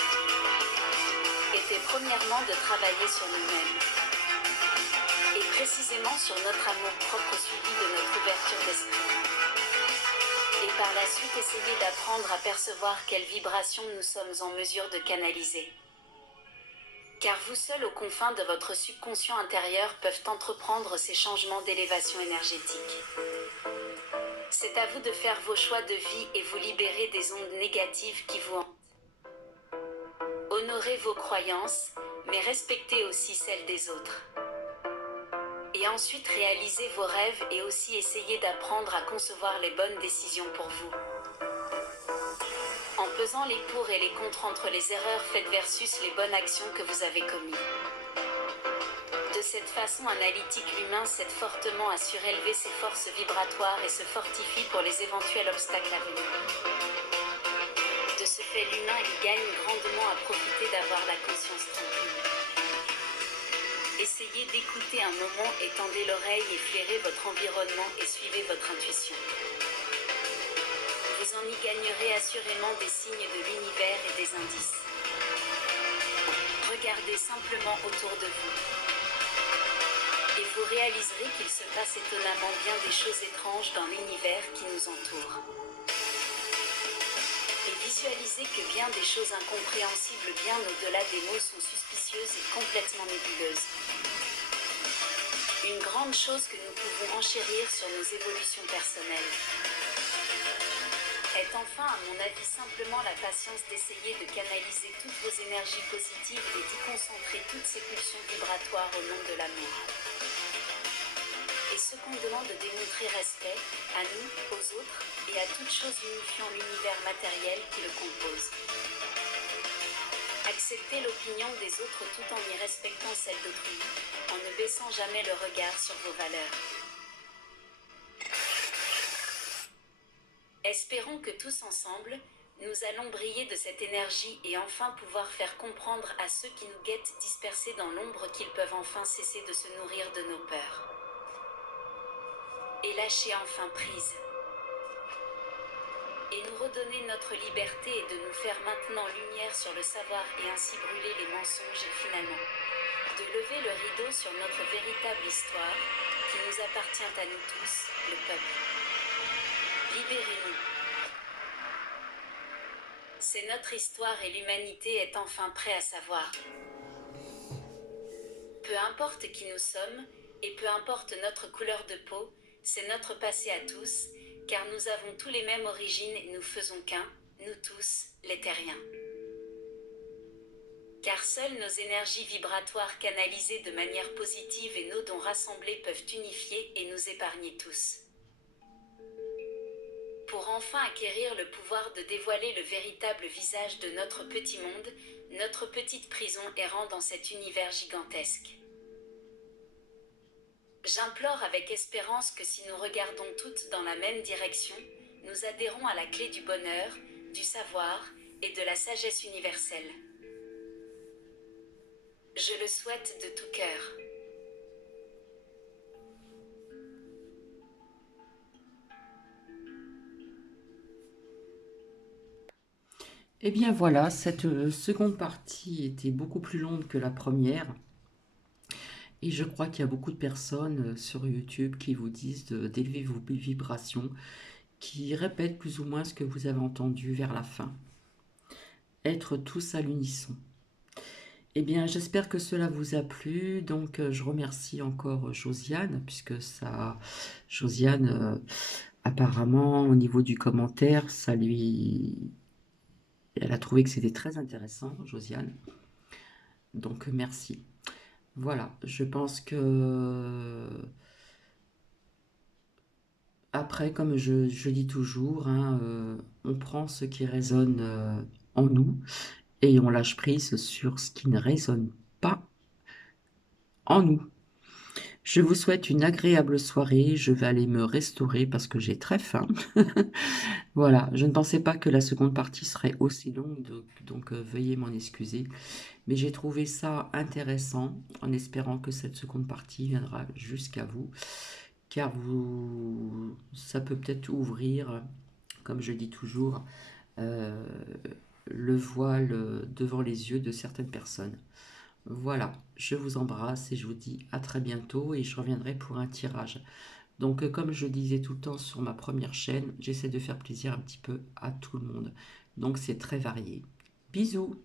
était premièrement de travailler sur nous-mêmes, et précisément sur notre amour propre suivi de notre ouverture d'esprit. Et par la suite essayer d'apprendre à percevoir quelles vibrations nous sommes en mesure de canaliser. Car vous seuls aux confins de votre subconscient intérieur peuvent entreprendre ces changements d'élévation énergétique. C'est à vous de faire vos choix de vie et vous libérer des ondes négatives qui vous hantent. Honorez vos croyances, mais respectez aussi celles des autres. Et ensuite réalisez vos rêves et aussi essayez d'apprendre à concevoir les bonnes décisions pour vous. En pesant les pour et les contre entre les erreurs faites versus les bonnes actions que vous avez commises. De cette façon analytique, l'humain s'aide fortement à surélever ses forces vibratoires et se fortifie pour les éventuels obstacles à venir. De ce fait, l'humain y gagne grandement à profiter d'avoir la conscience tranquille. Essayez d'écouter un moment, étendez l'oreille et flairez votre environnement et suivez votre intuition. Vous en y gagnerez assurément des signes de l'univers et des indices. Regardez simplement autour de vous. Et vous réaliserez qu'il se passe étonnamment bien des choses étranges dans l'univers qui nous entoure. Et visualisez que bien des choses incompréhensibles bien au-delà des mots sont suspicieuses et complètement nébuleuses. Une grande chose que nous pouvons enchérir sur nos évolutions personnelles. est enfin, à mon avis, simplement la patience d'essayer de canaliser toutes vos énergies positives et d'y concentrer toutes ces pulsions vibratoires au nom de l'amour. Et ce qu'on demande de démontrer respect, à nous, aux autres, et à toute chose unifiant l'univers matériel qui le compose. Acceptez l'opinion des autres tout en y respectant celle d'autrui, en ne baissant jamais le regard sur vos valeurs. Espérons que tous ensemble, nous allons briller de cette énergie et enfin pouvoir faire comprendre à ceux qui nous guettent dispersés dans l'ombre qu'ils peuvent enfin cesser de se nourrir de nos peurs. Et lâcher enfin prise. Et nous redonner notre liberté et de nous faire maintenant lumière sur le savoir et ainsi brûler les mensonges et finalement, de lever le rideau sur notre véritable histoire, qui nous appartient à nous tous, le peuple. Libérez-nous. C'est notre histoire et l'humanité est enfin prêt à savoir. Peu importe qui nous sommes, et peu importe notre couleur de peau, c'est notre passé à tous, car nous avons tous les mêmes origines et nous faisons qu'un, nous tous, les terriens. Car seules nos énergies vibratoires canalisées de manière positive et nos dons rassemblés peuvent unifier et nous épargner tous. Pour enfin acquérir le pouvoir de dévoiler le véritable visage de notre petit monde, notre petite prison errant dans cet univers gigantesque. J'implore avec espérance que si nous regardons toutes dans la même direction, nous adhérons à la clé du bonheur, du savoir et de la sagesse universelle. Je le souhaite de tout cœur. Eh bien voilà, cette seconde partie était beaucoup plus longue que la première. Et je crois qu'il y a beaucoup de personnes sur YouTube qui vous disent d'élever vos vibrations, qui répètent plus ou moins ce que vous avez entendu vers la fin. Être tous à l'unisson. Eh bien, j'espère que cela vous a plu. Donc, je remercie encore Josiane, puisque ça, Josiane, apparemment, au niveau du commentaire, elle a trouvé que c'était très intéressant, Josiane. Donc, merci. Voilà, je pense que après, comme je dis toujours, hein, on prend ce qui résonne en nous et on lâche prise sur ce qui ne résonne pas en nous. Je vous souhaite une agréable soirée. Je vais aller me restaurer parce que j'ai très faim. Voilà, je ne pensais pas que la seconde partie serait aussi longue, donc veuillez m'en excuser. Mais j'ai trouvé ça intéressant en espérant que cette seconde partie viendra jusqu'à vous. Car ça peut peut-être ouvrir, comme je dis toujours, le voile devant les yeux de certaines personnes. Voilà, je vous embrasse et je vous dis à très bientôt et je reviendrai pour un tirage. Donc, comme je disais tout le temps sur ma première chaîne, j'essaie de faire plaisir un petit peu à tout le monde. Donc, c'est très varié. Bisous!